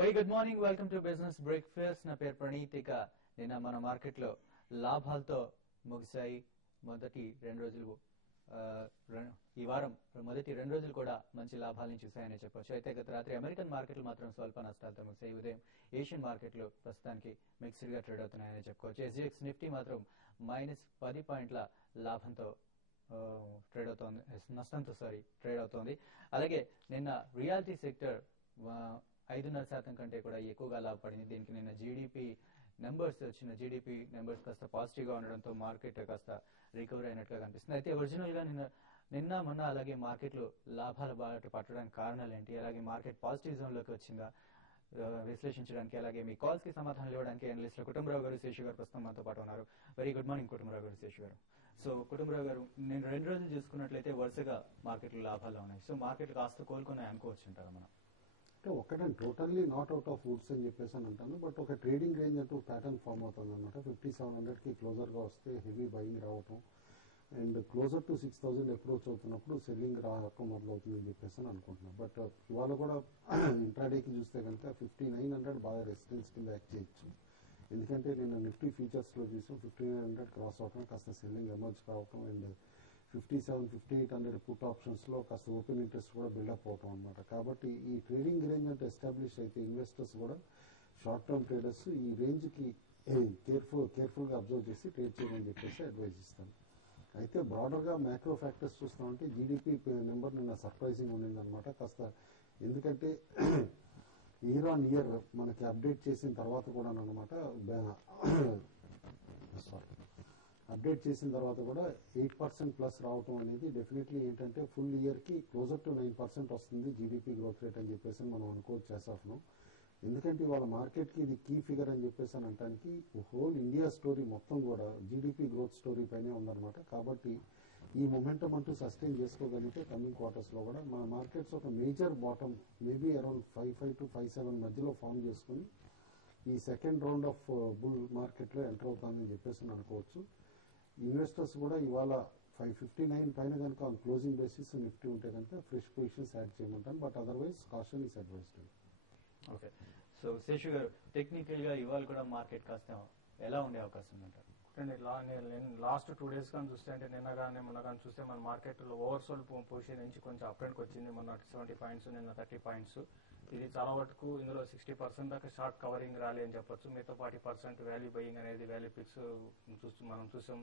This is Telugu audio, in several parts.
Very good morning, welcome to business breakfast. నా పేరు ప్రణీత్. ఇక నిన్న మన మార్కెట్ లో లాభాలతో ముగిశాయి. మొదటి రెండు రోజులు ఈ వారం మొదటి రెండు రోజులు కూడా మంచి లాభాలను చూశాయని చెప్పొచ్చు. అయితే గత రాత్రి అమెరికన్ మార్కెట్లు మాత్రం స్వల్ప నష్టాలతో ముగిశాయి. ఉదయం ఏషియన్ మార్కెట్లు ప్రస్తుతానికి మిక్స్డ్ గా ట్రేడ్ అవుతున్నాయని చెప్పుకోవచ్చు. ఎస్జిఎక్స్ నిఫ్టీ మాత్రం -10 పాయింట్ల లాభంతో ట్రేడ్ అవుతోంది, నష్టంతో ట్రేడ్ అవుతోంది. అలాగే నిన్న రియాలిటీ సెక్టర్ 5.5% కంటే కూడా ఎక్కువగా లాభపడింది. దీనికి నిన్న జీడీపీ నెంబర్స్ కాస్త పాజిటివ్ గా ఉండడంతో మార్కెట్ కాస్త రికవర్ అయినట్టుగా కనిపిస్తుంది. అయితే ఒరిజినల్ గా నిన్న మొన్న అలాగే మార్కెట్లు లాభాల బాట పట్టడానికి కారణాలు ఏంటి, అలాగే మార్కెట్ పాజిటివ్ జోన్ లోకి వచ్చిందా విశ్లేషించడానికి, అలాగే మీ కాల్స్ కి సమాధానం ఇవ్వడానికి అనలిస్ట్ కుటుంబరావు గారు, శేషు గారు ప్రస్తుతం మనతో పాటు ఉన్నారు. వెరీ గుడ్ మార్నింగ్ కుటుంబరావు గారు, శేషు గారు. సో కుటుంబరావు గారు, నేను 2 రోజులు చూసుకున్నట్లయితే వరుసగా మార్కెట్లు లాభాల్లో ఉన్నాయి. సో మార్కెట్ కాస్త కోలుకున్నాయి అనుకోవచ్చు అంటారా మనం? అంటే ఒకటండి, totally not out of Woods అని చెప్పేసి అని అంటాను. బట్ ఒక ట్రేడింగ్ రేంజ్ అంటూ ప్యాటర్న్ ఫామ్ అవుతుంది అనమాట. 5700కి క్లోజర్ గా వస్తే హెవీ బయింగ్ రావటం అండ్ క్లోజర్ టు 6000 అప్రోచ్ అవుతున్నప్పుడు సెల్లింగ్ రావటం మొదలవుతుంది అని చెప్పేసి అని అనుకుంటున్నాను. బట్ ఇవాళ కూడా ఇంట్రాడేకి చూస్తే కనుక 5900 బాగా రెసిస్టెన్స్ కింద యాక్ట్ చేయొచ్చు. ఎందుకంటే నేను నిఫ్టీ ఫీచర్స్ లో చూసాం 5900 క్రాస్ అవటం, కాస్త సెల్లింగ్ ఎమర్జ్ కావటం అండ్ 57, 5800 పుట్ ఆప్షన్స్ లో కాస్త ఓపెన్ ఇంట్రెస్ట్ కూడా బిల్డప్ అవటం అనమాట. కాబట్టి ఈ ట్రేడింగ్ రేంజ్ అంటే ఎస్టాబ్లిష్ అయితే ఇన్వెస్టర్స్ కూడా షార్ట్ టర్మ్ ట్రేడర్స్ ఈ రేంజ్ కి కేర్ఫుల్ గా అబ్జర్వ్ చేసి ట్రేడ్ చేయమని చెప్పేసి అడ్వైజ్ ఇస్తాను. అయితే బ్రాడర్ గా మ్యాక్రో ఫ్యాక్టర్స్ చూస్తామంటే జీడిపి నెంబర్ నిన్న సర్ప్రైజింగ్ ఉండిందనమాట. కాస్త ఎందుకంటే ఇయర్ ఆన్ ఇయర్ మనకి అప్డేట్ చేసిన తర్వాత కూడా అనమాట అప్డేట్ చేసిన తర్వాత కూడా 8% ప్లస్ రావటం అనేది డెఫినెట్లీ ఏంటంటే ఫుల్ ఇయర్ కి క్లోజర్ టు 9% వస్తుంది జీడీపీ గ్రోత్ రేట్ అని చెప్పేసి మనం అనుకోవచ్చు యాజ్ ఆఫ్ నౌ. ఎందుకంటే ఇవాళ మార్కెట్ కి ఇది కీ ఫిగర్ అని చెప్పేసి అని అంటానికి హోల్ ఇండియా స్టోరీ మొత్తం కూడా జీడీపీ గ్రోత్ స్టోరీ పైనే ఉందన్నమాట. కాబట్టి ఈ మొమెంటం అంటూ సస్టైన్ చేసుకోగలిగితే కమింగ్ క్వార్టర్స్ లో కూడా మన మార్కెట్స్ ఒక major bottom maybe around 55 to 57 మధ్యలో ఫామ్ చేసుకుని ఈ second round of bull market లో ఎంటర్ అవుతామని చెప్పేసి అనుకోవచ్చు. ఇన్వెస్టర్స్ కూడా ఇవాళ 559 పైన కనుక క్లోజింగ్ బేసిస్ నిఫ్టీ ఉంటే కనుక ఫ్రెష్ పొజిషన్స్ యాడ్ చేయమంటాను. But otherwise caution is advised. Okay, so Sheshu garu, technical గా ఇవాళ కూడా మార్కెట్ కాస్త ఎలా ఉండే అవకాశం ఉందంటారు? లాస్ట్ 2 days కానీ చూస్తే అంటే నిన్న కానీ మొన్న కానీ చూస్తే మన మార్కెట్ లో ఓవర్సోల్డ్ పొజిషన్ నుంచి కొంచెం అప్ ట్రెండ్ వచ్చింది. మొన్న 70 పాయింట్స్, నిన్న 30 పాయింట్స్. ఇది చాలా వరకు ఇందులో 60% దాకా షార్ట్ కవరింగ్ ర్యాలీ అని చెప్పొచ్చు. మిగతా 40% వాల్యూ బయింగ్ అనేది వాల్యూ పిక్స్ మనం చూసాం.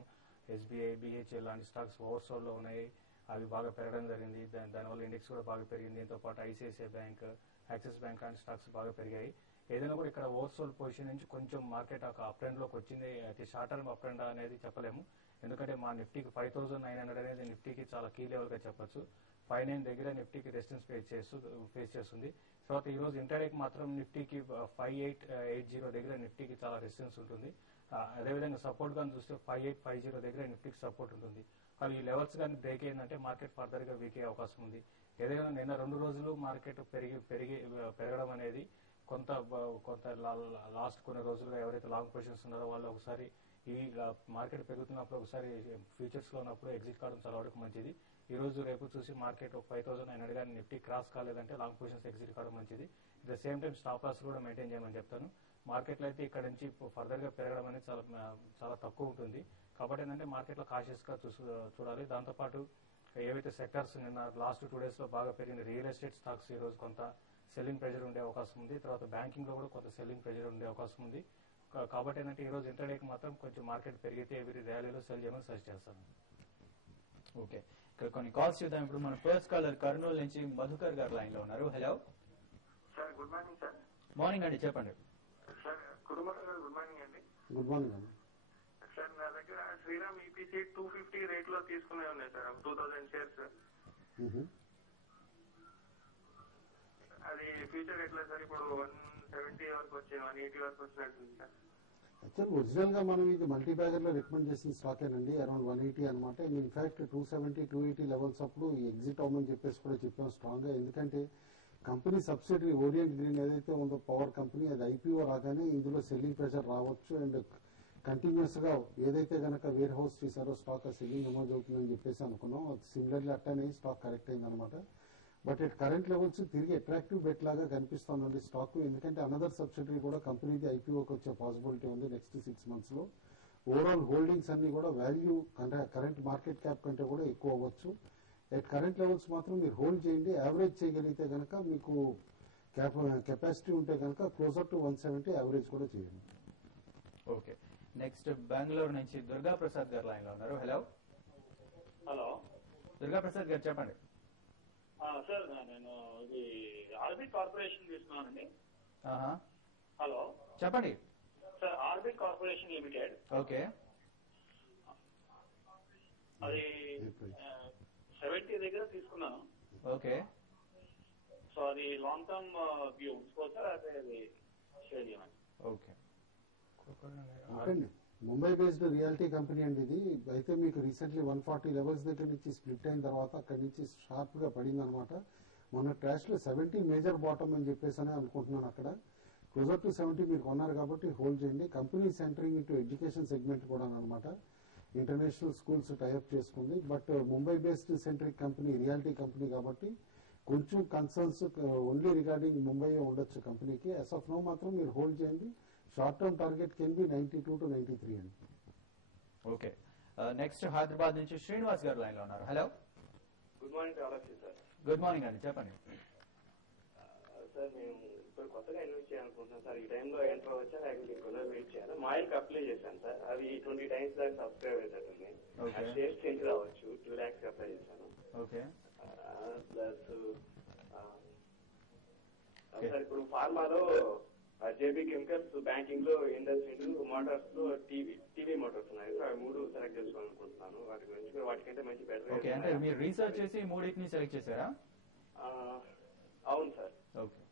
ఎస్బీఐ, బిహెచ్ఎల్ లాంటి స్టాక్స్ ఓవర్సోల్డ్ లో ఉన్నాయి. అవి బాగా పెరగడం జరిగింది. దానివల్ల ఇండెక్స్ కూడా బాగా పెరిగింది. దీంతో పాటు ఐసిఐసిఐ బ్యాంక్, యాక్సిస్ బ్యాంక్ లాంటి స్టాక్స్ బాగా పెరిగాయి. ఏదైనా కూడా ఇక్కడ ఓవర్సోల్డ్ పొజిషన్ నుంచి కొంచెం మార్కెట్ ఒక అప్ ట్రెండ్ లోకి వచ్చింది. అయితే షార్ట్ టర్మ్ అప్ ట్రెండ్ అనేది చెప్పలేము. ఎందుకంటే మా నిఫ్టీకి 5900 అనేది నిఫ్టీకి చాలా కీ లెవెల్ గా చెప్పొచ్చు. 59 దగ్గర నిఫ్టీకి రెసిస్టెన్స్ ఫేస్ చేస్తుంది. తర్వాత ఈ రోజు ఇంటర్డేకి మాత్రం నిఫ్టీకి 5880 దగ్గర నిఫ్టీకి చాలా రెసిస్టెన్స్ ఉంటుంది. అదేవిధంగా సపోర్ట్ గా చూస్తే 5850 దగ్గర నిఫ్టీకి సపోర్ట్ ఉంటుంది. అవి ఈ లెవెల్స్ కానీ బ్రేక్ అయిందంటే మార్కెట్ ఫర్దర్ గా వీక్ అయ్యే అవకాశం ఉంది. ఏదైనా నిన్న 2 రోజులు మార్కెట్ పెరగడం అనేది కొంత లాస్ట్ కొన్ని రోజులుగా ఎవరైతే లాంగ్ పొజిషన్స్ ఉన్నారో వాళ్ళు ఒకసారి ఈ మార్కెట్ పెరుగుతున్నప్పుడు ఒకసారి ఫ్యూచర్స్ లో ఉన్నప్పుడు ఎగ్జిట్ కావడం చాలా వరకు మంచిది. ఈ రోజు రేపు చూసి మార్కెట్ 5900 కానీ నిఫ్టీ క్రాస్ కాలేదంటే లాంగ్ పొజిషన్స్ ఎగ్జిట్ కావడం మంచిది. At the same time stop loss కూడా మెయింటైన్ చేయమని చెప్తాను. మార్కెట్ లో అయితే ఇక్కడ నుంచి ఫర్దర్ గా పెరగడం అనేది చాలా తక్కువ ఉంటుంది. కాబట్టి ఏంటంటే మార్కెట్ లో కాషియస్ గా చూడాలి. దాంతోపాటు ఏవైతే సెక్టర్స్ నిన్న లాస్ట్ 2 days లో బాగా పెరిగిన రియల్ ఎస్టేట్ స్టాక్స్ ఈ రోజు కొంత సెల్లింగ్ ప్రెజర్ ఉండే అవకాశం ఉంది. తర్వాత బ్యాంకింగ్ లో కూడా కొంత సెల్లింగ్ ప్రెజర్ ఉండే అవకాశం ఉంది. కాబట్టి ఏంటంటే ఈ రోజు ఇంటర్డేకి మాత్రం కొంచెం మార్కెట్ పెరిగితే ఎవరి ర్యాలీలో సెల్ చేయమని సజెస్ట్ చేస్తాను. ఓకే, ఇక్కడ కొన్ని కాల్స్ చూద్దాం. ఇప్పుడు మన ఫస్ట్ కాలర్ కర్నూలు నుంచి మధుకర్ గారు లైన్ లో ఉన్నారు. Hello sir, good morning sir. Morning అండి, చెప్పండి. సార్ కుటుంబరావు గారు, గుడ్ మార్నింగ్ అండి. గుడ్ మార్నింగ్ అండి. సార్ నా దగ్గర శ్రీరామ్ ఈపీసీ 250 రేట్ లో తీసుకునే ఉన్నాయి సార్, 2000 షేర్స్. అది ఫ్యూచర్ ఎట్లా సార్? ఇప్పుడు 170 వరకు వచ్చింది, 180 వరకు వచ్చినట్టుంది సార్. యాక్చువల్ ఒరిజినల్ గా మనం ఇది మల్టీ బ్యాగర్ లో రికమెండ్ చేసిన స్టాక్ ఏనండి, అరౌండ్ 180 అనమాట. ఇన్ఫాక్ట్ 270, 280 లెవెల్స్ అప్పుడు ఎగ్జిట్ అవ్వమని చెప్పేసి కూడా చెప్పాం స్ట్రాంగ్ గా. ఎందుకంటే కంపెనీ సబ్సిడరీ ఓరియంట్ గ్రీన్ ఏదైతే ఉందో పవర్ కంపెనీ, అది ఐపీఓ రాగానే ఇందులో సెల్లింగ్ ప్రెషర్ రావచ్చు అండ్ కంటిన్యూస్ గా ఏదైతే గనక వేర్ హౌస్ చేశారో స్టాక్ సెల్లింగ్ నమోదు అవుతుందని చెప్పేసి అనుకున్నాం. సిమిలర్లీ అట్టనే స్టాక్ కరెక్ట్ అయిందనమాట. బట్ ఎట్ కరెంట్ లెవెల్స్ తిరిగి అట్రాక్టివ్ బెట్ లాగా కనిపిస్తోందండి స్టాక్. ఎందుకంటే అనదర్ సబ్సిడరీ కూడా కంపెనీది ఐపీఓకి వచ్చే పాసిబిలిటీ ఉంది నెక్స్ట్ 6 months లో. ఓవరాల్ హోల్డింగ్స్ అన్ని కూడా వాల్యూ అంటే కరెంట్ మార్కెట్ క్యాప్ కంటే కూడా ఎక్కువ అవ్వచ్చు. ఎట్ కరెంట్ లెవెల్స్ మాత్రం మీరు హోల్డ్ చేయండి. యావరేజ్ చేయగలిగితే కనుక మీకు కెపాసిటీ ఉంటే కనుక క్లోజర్ టు 170 యావరేజ్ కూడా చేయండి. ఓకే, నెక్స్ట్ బెంగళూరు నుంచి దుర్గా ప్రసాద్ గారు లైన్ లో ఉన్నారు. హలో హలో దుర్గా ప్రసాద్ గారు చెప్పండి. సార్ నేను ఇది ఆర్బిట్ కార్పొరేషన్ తీసుకున్నానండి. ఆహా, హలో చెప్పండి. Sir Orbit Corporation Limited okay అది 70 దగ్గర తీసుకున్నాను. ఓకే సో అది లాంగ్ టర్మ్ వ్యూ ఉంచుకోవచ్చా అదే అది షేర్ చేయమని. ఓకే ఓకేండి. ముంబై బేస్డ్ రియాలిటీ కంపెనీ అండి ఇది. అయితే మీకు రీసెంట్లీ 140 లెవెల్స్ దగ్గర నుంచి స్ప్లిట్ అయిన తర్వాత అక్కడి నుంచి షార్ప్ గా పడింది అనమాట. మొన్న క్రాష్ లో 70 మేజర్ బాటమ్ అని చెప్పేసి అనుకుంటున్నాను. అక్కడ క్లోజర్ టు 70 మీరు కొన్నారు కాబట్టి హోల్డ్ చేయండి. Company centering into education segment కూడా అనమాట. ఇంటర్నేషనల్ స్కూల్స్ టైఅప్ చేసుకుంది. But Mumbai based centric company reality company కాబట్టి కొంచెం కన్సర్న్స్ ఓన్లీ రిగార్డింగ్ ముంబై ఉండొచ్చు కంపెనీకి. యాజ్ ఆఫ్ నో మాత్రం మీరు హోల్డ్ చేయండి. Short term target can be 92 to 93 అండి. ఓకే, నెక్స్ట్ హైదరాబాద్ నుంచి శ్రీనివాస్ గారు లైన్ లో ఉన్నారు. హలో గుడ్ మార్నింగ్ ఆలక్ష్మి సార్. గుడ్ మార్నింగ్ అండి, చెప్పండి. సార్ మేము ఇప్పుడు కొత్తగా ఇన్వెస్ట్ చేయాలనుకుంటున్నాం సార్. ఈ టైంలో ఎంటర్ అవ్వచ్చా లేకపోతే ఇంకొక వెయిట్ చేయాలి? మాయిల్కి అప్లై చేశాను సార్. అవి 20 times దాకా సబ్స్క్రైబ్ అవుతుంది. Okay. షేర్స్ చేంజ్ రావచ్చు. 2 lakhs అప్లై చేశాను. ఓకే ప్లస్ సార్ ఇప్పుడు ఫార్మాలో జేబీ కెమికల్స్, బ్యాంకింగ్ లో, ఇండస్ట్రీ, మోటార్స్ లో టీవీ మోటార్స్ ఉన్నాయి. అవి 3 సెలెక్ట్ చేసుకోవాలనుకుంటున్నాను. వాటి గురించి వాటికంటే మంచి ఓకే, అంటే బెటర్. మీరు రీసెర్చ్ చేసి మూడింటిని సెలెక్ట్ చేశారా? అవును సార్. ఓకే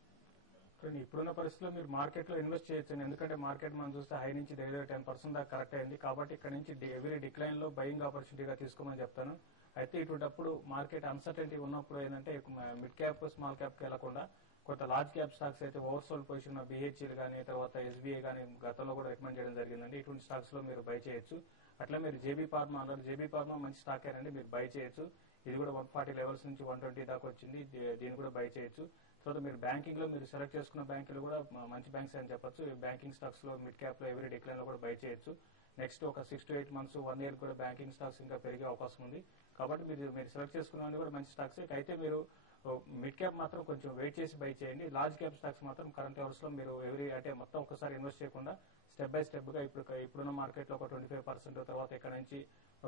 కానీ ఇప్పుడున్న పరిస్థితిలో మీరు మార్కెట్ లో ఇన్వెస్ట్ చేయొచ్చు. ఎందుకంటే మార్కెట్ మనం చూస్తే హై నుంచి దగ్గర 10% దాకా కరెక్ట్ అయింది. కాబట్టి ఇక్కడ నుంచి ఎవ్రీ డిక్లైన్ లో బయింగ్ ఆపర్చునిటీగా తీసుకోమని చెప్తాను. అయితే ఇటువంటిప్పుడు మార్కెట్ అన్సర్టెనిటీ ఉన్నప్పుడు ఏంటంటే మిడ్ క్యాప్ స్మాల్ క్యాప్ కి వెళ్లకుండా కొంత లార్జ్ క్యాప్ స్టాక్స్ అయితే ఓవర్సోల్డ్ పొజిషన్ బిహెచ్ఎల్ కానీ తర్వాత ఎస్బీఐ కానీ గతంలో కూడా రికమెండ్ చేయడం జరిగిందండి. ఇటువంటి స్టాక్స్ లో మీరు బై చేయొచ్చు. అట్లా మీరు జేబీ ఫార్మా అన్నారు. జేబీ ఫార్మా మంచి స్టాక్ ఏనండి, మీరు బై చేయొచ్చు. ఇది కూడా 140 లెవెల్స్ నుంచి 120 దాకా వచ్చింది. దీన్ని కూడా బై చేయొచ్చు. తర్వాత మీరు బ్యాంకింగ్ లో మీరు సెలెక్ట్ చేసుకున్న బ్యాంకులు కూడా మంచి బ్యాంక్స్ అని చెప్పొచ్చు. బ్యాంకింగ్ స్టాక్స్ లో మిడ్ క్యాప్ లో ఎవరీ డిక్లైన్ లో కూడా బై చేయొచ్చు. నెక్స్ట్ ఒక 6 to 8 months 1 year కూడా బ్యాంకింగ్ స్టాక్స్ ఇంకా పెరిగే అవకాశం ఉంది. కాబట్టి మీరు సెలెక్ట్ చేసుకున్నవన్నీ కూడా మంచి స్టాక్స్. అయితే మీరు మిడ్ క్యాప్ మాత్రం కొంచెం వెయిట్ చేసి బై చేయండి. లార్జ్ క్యాప్ స్టాక్స్ మాత్రం కరెంట్ లెవెల్స్ లో మీరు అంటే మొత్తం ఒకసారి ఇన్వెస్ట్ చేయకుండా స్టెప్ బై స్టెప్ గా ఇప్పుడున్న మార్కెట్ లో ఒక 25%, తర్వాత ఇక్కడ నుంచి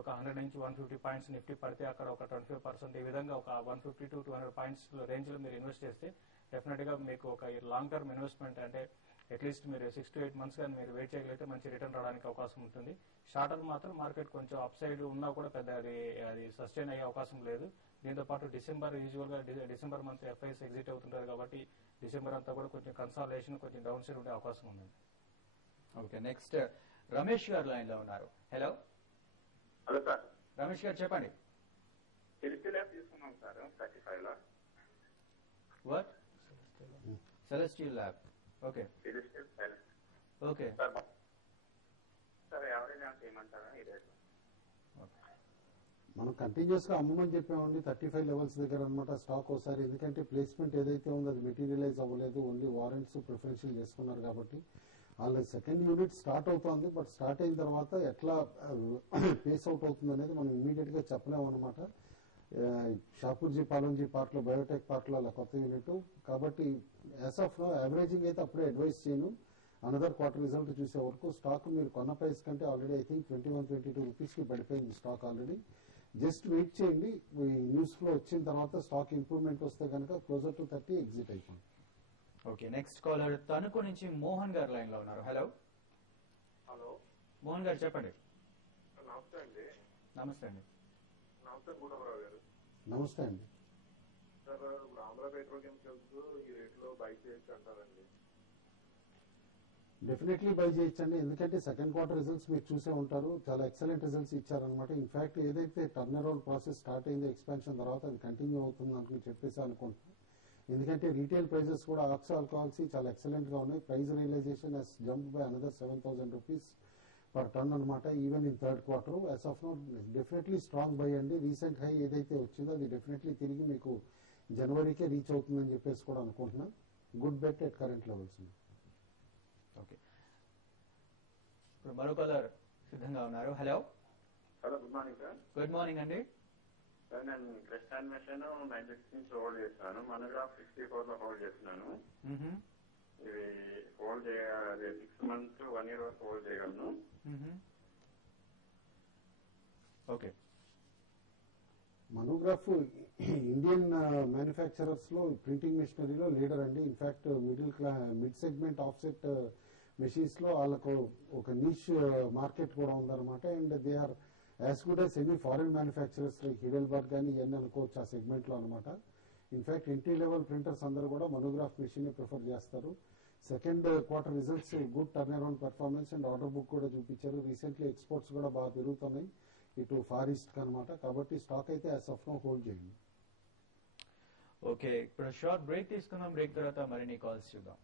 ఒక 100 నుంచి 150 పాయింట్స్ నిఫ్టీ పడితే అక్కడ ఒక 25%, ఈ విధంగా ఒక 150 to 200 పాయింట్స్ రేంజ్ లో మీరు ఇన్వెస్ట్ చేస్తే డెఫినెట్ గా మీకు ఒక లాంగ్ టర్మ్ ఇన్వెస్ట్మెంట్ అంటే అట్లీస్ట్ మీరు 6 to 8 months కానీ మీరు వెయిట్ చేయగలిగితే మంచి రిటర్న్ రావడానికి అవకాశం ఉంటుంది. షార్ట్ టర్మ్ మాత్రం మార్కెట్ కొంచెం అప్ సైడ్ ఉన్నా కూడా పెద్ద అది సస్టైన్ అయ్యే అవకాశం లేదు. దీంతో పాటు డిసెంబర్ యూజువల్ గా డిసెంబర్ మంత్ ఎఫ్ఐఎస్ ఎగ్జిట్ అవుతుంటారు కాబట్టి డిసెంబర్ అంతా కూడా కొంచెం కన్సాలిడేషన్, కొంచెం డౌన్ సైడ్ ఉండే అవకాశం ఉంది. ఓకే, నెక్స్ట్ రమేష్ గారు లైన్ లో ఉన్నారు. హలో హలో సార్, రమేష్ గారు చెప్పండి. సిరిసిల్లాబ్ తీసుకున్నాం సార్ 35 లో. వాట్? Celestial Lab. ఓకే సిరిసిల్ ఓకే సార్, సార్ ఎవరైనా చేయమంటారా ఈ రేటు? మనం కంటిన్యూస్ గా అమ్మమని చెప్పామండి 35 లెవెల్స్ దగ్గర అనమాట స్టాక్ ఒకసారి. ఎందుకంటే ప్లేస్మెంట్ ఏదైతే ఉందో అది మెటీరియలైజ్ అవ్వలేదు. ఓన్లీ వారెంట్స్ ప్రిఫరెన్షియల్ చేసుకున్నారు కాబట్టి వాళ్ళ సెకండ్ యూనిట్ స్టార్ట్ అవుతోంది. బట్ స్టార్ట్ అయిన తర్వాత ఎట్లా పేస్ అవుట్ అవుతుంది అనేది మనం ఇమీడియట్ గా చెప్పలేము అనమాట. షాపూర్జీ పాలంజీ పార్ట్ లో, బయోటెక్ పార్ట్ లో అలా కొత్త యూనిట్ కాబట్టి యాజ్ ఆఫ్ నో యావరేజింగ్ అయితే అప్పుడే అడ్వైస్ చేయను. అనదర్ క్వార్టర్ రిజల్ట్ చూసే వరకు స్టాక్ మీరు కొన్న ప్రైస్ కంటే ఆల్రెడీ ఐ థింక్ 21-22 రూపీస్ కి పడిపోయింది స్టాక్ ఆల్రెడీ. జస్ట్ వెయిట్ చేయండి. న్యూస్ ఫ్లో వచ్చిన తర్వాత స్టాక్ ఇంప్రూవ్మెంట్ వస్తే కనుక క్లోజర్ టు 30 ఎగ్జిట్ అయిపోయింది. ఓకే, నెక్స్ట్ కాలర్ తణుకు నుంచి మోహన్ గారు లైన్ లో ఉన్నారు. హలో హలో, మోహన్ గారు చెప్పండి. నమస్తే అండి. నమస్తే అండి. నమస్తే గూడవరావు గారు. నమస్తే అండి. సార్ ఇప్పుడు ఆంధ్ర పెట్రోల్ కెమికల్స్ ఈ రేట్లో బై చేయొచ్చు అంటారండి? డెఫినెట్లీ బై చేయొచ్చండి. ఎందుకంటే సెకండ్ క్వార్టర్ రిజల్ట్స్ మీరు చూసే ఉంటారు. చాలా ఎక్సలెంట్ రిజల్ట్స్ ఇచ్చారనమాట. ఇన్ఫాక్ట్ ఏదైతే టర్న్ అరౌండ్ ప్రాసెస్ స్టార్ట్ అయిందో ఎక్స్పాన్షన్ తర్వాత అది కంటిన్యూ అవుతుంది అని చెప్పేసి అనుకుంటున్నాను. ఎందుకంటే రీటైల్ ప్రైజెస్ కూడా ఆక్సో ఆల్కహాల్స్ చాలా ఎక్సలెంట్ గా ఉన్నాయి. Price realization has jump by another 7,000 rupees per ton అనమాట. Even in third quarter as of now definitely strong buy అండి. రీసెంట్ హై ఏదైతే వచ్చిందో అది డెఫినెట్లీ తిరిగి మీకు జనవరికే రీచ్ అవుతుందని చెప్పేసి కూడా అనుకుంటున్నాం. Good bet at current levels. Okay, ఇప్పుడు మరో కాలర్ సిద్ధంగా ఉన్నారు. Hello hello, good morning sir. Good morning అండి. సార్ నేను క్రిస్టాన్ మెషిన్ 96 నుంచి హోల్డ్ చేస్తున్నాను. మనోగ్రాఫ్ 64 లో హోల్డ్ చేస్తున్నాను. మ్హూ. ఇది హోల్డ్ చేయాలి 6 months 1 year వరకు హోల్డ్ చేయగలను. మ్హూ. ఓకే, మనోగ్రాఫ్ ఇండియన్ మ్యానుఫ్యాక్చరర్స్ లో ప్రింటింగ్ మెషినరీలో లీడర్ అండి. In fact mid segment offset machines లో వాళ్ళకు ఒక నీష్ మార్కెట్ కూడా ఉందన్నమాట. And they are as good as any foreign manufacturers like Heidelberg కానీ ఇవన్నీ అనుకోవచ్చు ఆ సెగ్మెంట్ లో అనమాట. ఇన్ఫాక్ట్ ఎంట్రీ లెవెల్ ప్రింటర్స్ అందరూ కూడా మనోగ్రాఫ్ మెషిన్ ప్రిఫర్ చేస్తారు. Second quarter results good turn around performance and order book కూడా చూపించారు. రీసెంట్లీ ఎక్స్పోర్ట్స్ కూడా బాగా పెరుగుతున్నాయి ఇటు ఫార్ ఈస్ట్ అనమాట. కాబట్టి స్టాక్ అయితే యాజ్ ఆఫ్ నౌ హోల్డ్ చేయండి. ఓకే, ఇప్పుడు షార్ట్ బ్రేక్ తీసుకుందాం. బ్రేక్ తర్వాత మరిన్ని కాల్స్ చూద్దాం.